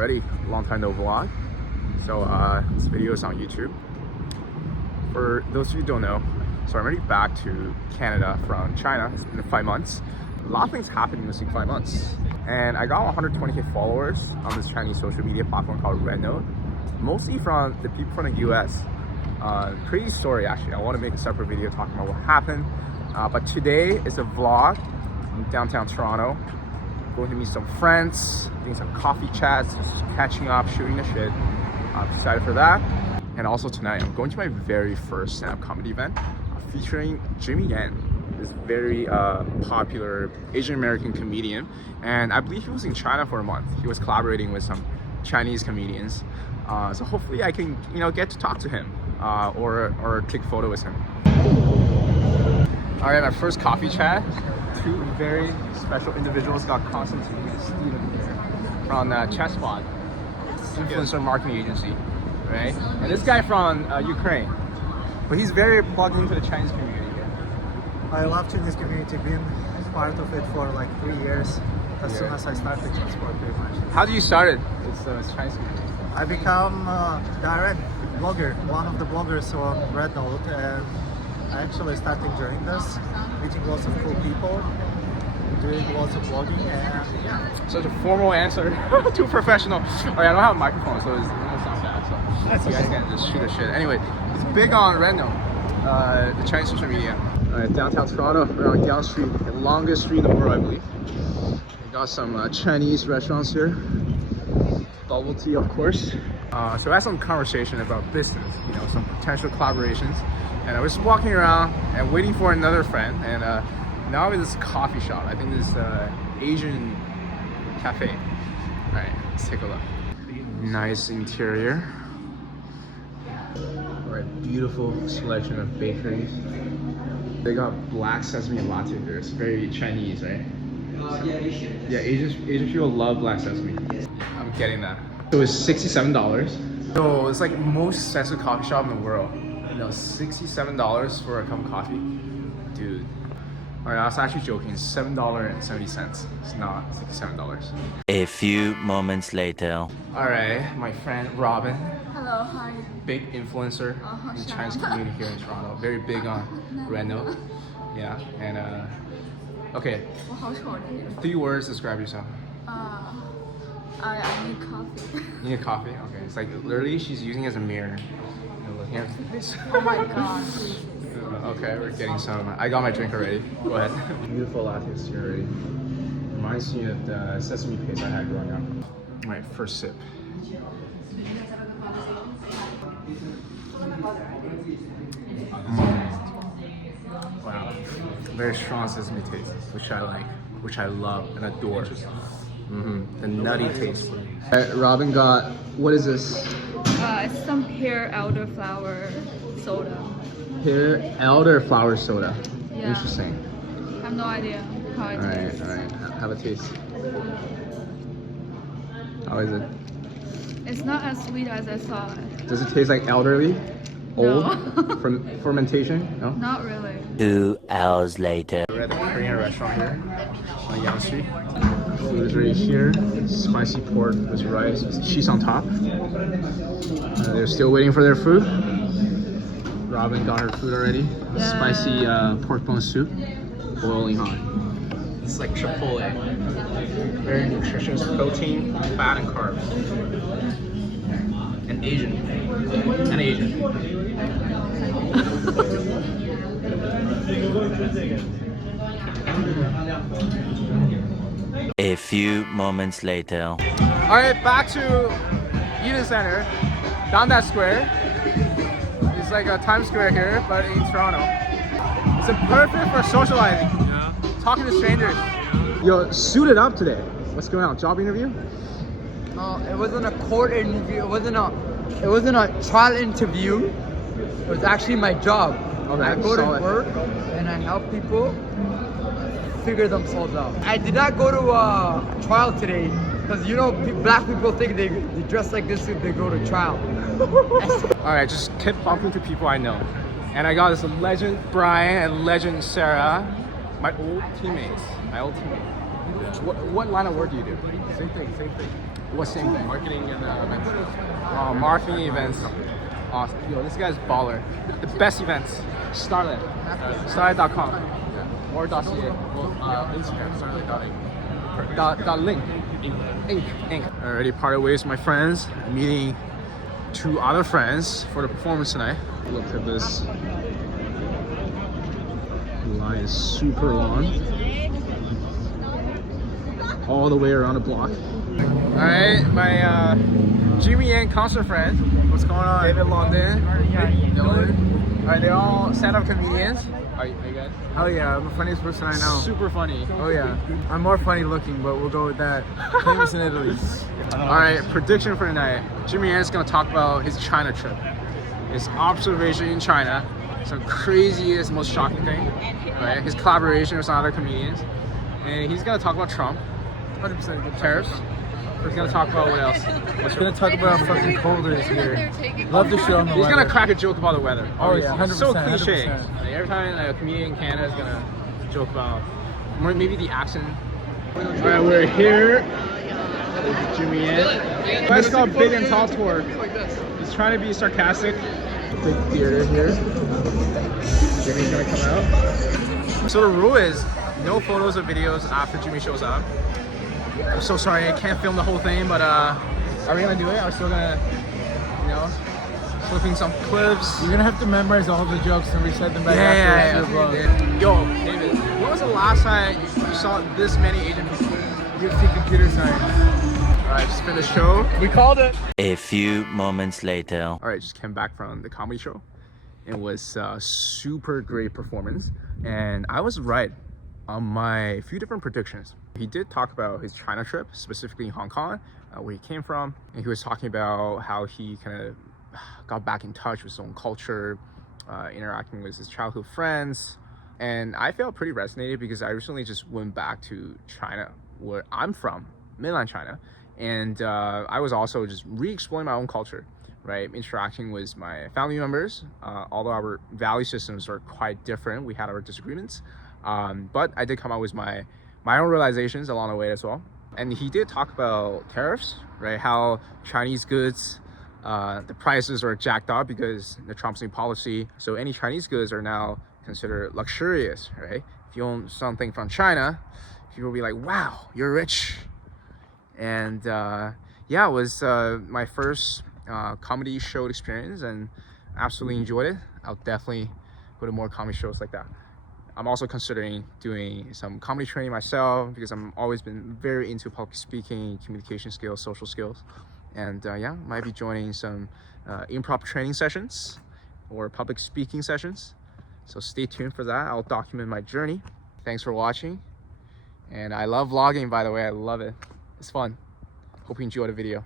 already. Long time no vlog. So this video is on YouTube. For those of you who don't know, so I'm already back to Canada from China. It's been 5 months. A lot of things happened in this 5 months. And I got 120k followers on this Chinese social media platform called Rednote. Mostly from the people from the US. Crazy story actually. I want to make a separate video talking about what happened. But today is a vlog in downtown Toronto. Going to meet some friends, doing some coffee chats, just catching up, shooting the shit. I'm excited for that. And also tonight, I'm going to my very first stand-up comedy event featuring Jimmy Yan, this very popular Asian American comedian. And I believe he was in China for a month. He was collaborating with some Chinese comedians. So hopefully I can, get to talk to him or take a photo with him. All right, my first coffee chat. Two very special individuals got Constantine and Steven here from Chessbot, influencer marketing agency, right? And this guy from Ukraine, but he's very plugged into the Chinese community here. I love Chinese community, been part of it for like 3 years, as soon as I started Chessbot pretty much. How do you start it? It's Chinese community. I become direct blogger, one of the bloggers on Rednote, and I actually started enjoying this, meeting lots of cool people, doing lots of blogging, and yeah. Such a formal answer, too professional. All right, I don't have a microphone, so it's almost not bad. So That's you guys okay. can just shoot a shit. Anyway, it's big on Rednote, the Chinese social media. All right, downtown Toronto, we're on Yonge Street, the longest street in the world, I believe. We got some Chinese restaurants here. Bubble tea, of course. So I had some conversation about business, some potential collaborations. And I was walking around and waiting for another friend, and now I'm in this coffee shop. I think this is Asian cafe. All right, let's take a look. Nice interior. All right, beautiful selection of bakeries. They got black sesame latte here. It's very Chinese, right? Yeah, Asian people love black sesame. I'm getting that. So it's $67. So it's like most expensive coffee shop in the world. $67 for a cup of coffee, dude. All right, I was actually joking. It's $7.70. It's not $67. A few moments later. All right, my friend Robin. Hello, hi. Big influencer in the Chinese community here in Toronto. Very big on Rednote. Yeah, and okay. 我好丑这个。 3 words describe yourself. I need coffee. You need coffee? Okay. It's like literally she's using it as a mirror. Looking at her face. Oh my god. Okay, we're getting some. I got my drink already. Go ahead. Beautiful lattes here already. Reminds me of the sesame paste I had growing up. All right, first sip. Wow, very strong sesame taste, which I like, which I love and adore. The nutty taste. Robin got, what is this? It's some pear elderflower soda. Pear elderflower soda. Yeah. Interesting. I have no idea how it tastes. All right. Have a taste. How is it? It's not as sweet as I thought. Does it taste like elderly? Old? No. From fermentation? No? Not really. 2 hours later. We're at the Korean restaurant here on Yonge Street. Food is right here. Spicy pork with rice with cheese on top. They're still waiting for their food. Robin got her food already. Yeah. Spicy pork bone soup, boiling hot. It's like Chipotle. Very nutritious protein, fat, and carbs. And Asian. And Asian. A few moments later. All right, back to Eden Center, down that square. It's like a Times Square here, but in Toronto. It's perfect for socializing, talking to strangers. Yo, suited up today. What's going on? Job interview? No, it wasn't a court interview. It wasn't a trial interview. It was actually my job. Okay, I go to solid. work and I help people figure themselves out. I did not go to a trial today because black people think they dress like this if they go to trial. All right, just keep bumping to people I know. And I got this legend Brian and legend Sarah, my old teammates. What line of work do you do? Same thing. What same thing? Marketing and events. Marketing events. Awesome. Yo, this guy's baller. The best events. Starlet. Starlet.com. Or .ca. Well, Instagram, Starlet.ink. Dot link. Ink. Already parted ways with my friends. I'm meeting 2 other friends for the performance tonight. Look at this. The line is super long. All the way around the block. Alright, my Jimmy Yang concert friend. What's going on? David London. Dylan. Alright, they're all stand-up comedians. Are you guys? Oh yeah, I'm the funniest person I know. Super funny. Oh yeah, I'm more funny looking, but we'll go with that. Famous in Italy. Alright, prediction for tonight. Jimmy Yang's gonna talk about his China trip. His observation in China. Some craziest, most shocking thing. Right? His collaboration with some other comedians. And he's gonna talk about Trump. 100% good Tariffs. He's gonna talk about what else? He's gonna talk about how fucking cold it is here. Love to show him the He's weather. gonna crack a joke about the weather. Oh yeah, 100%. So cliche. 100%. Like, every time a comedian in Canada is gonna joke about maybe the accent. Alright, we're here with Jimmy Yang. Let's go Big and Tall tour. He's trying to be sarcastic. Big theater here. Jimmy's gonna come out. So the rule is no photos or videos after Jimmy shows up. I'm so sorry I can't film the whole thing, but are we gonna do it? Are we still gonna, flipping some clips? You're gonna have to memorize all the jokes and reset them back after your vlog. Yeah. Yo, David, when was the last time you saw this many Asian people? UFC computer science. Alright, just finished the show. We called it. A few moments later. Alright, just came back from the comedy show. It was a super great performance, and I was right on my few different predictions. He did talk about his China trip, specifically Hong Kong, where he came from, and he was talking about how he kind of got back in touch with his own culture, interacting with his childhood friends, and I felt pretty resonated because I recently just went back to China, where I'm from, mainland China, and I was also just re-exploring my own culture, right? Interacting with my family members, although our value systems are quite different, we had our disagreements, but I did come out with my own realizations along the way as well. And he did talk about tariffs, right? How Chinese goods, the prices are jacked up because the Trump's new policy. So any Chinese goods are now considered luxurious, right? If you own something from China, people will be like, wow, you're rich. And yeah, it was my first comedy show experience and absolutely enjoyed it. I'll definitely go to more comedy shows like that. I'm also considering doing some comedy training myself because I've always been very into public speaking, communication skills, social skills. And yeah, might be joining some improv training sessions or public speaking sessions. So stay tuned for that. I'll document my journey. Thanks for watching. And I love vlogging, by the way. I love it. It's fun. Hope you enjoyed the video.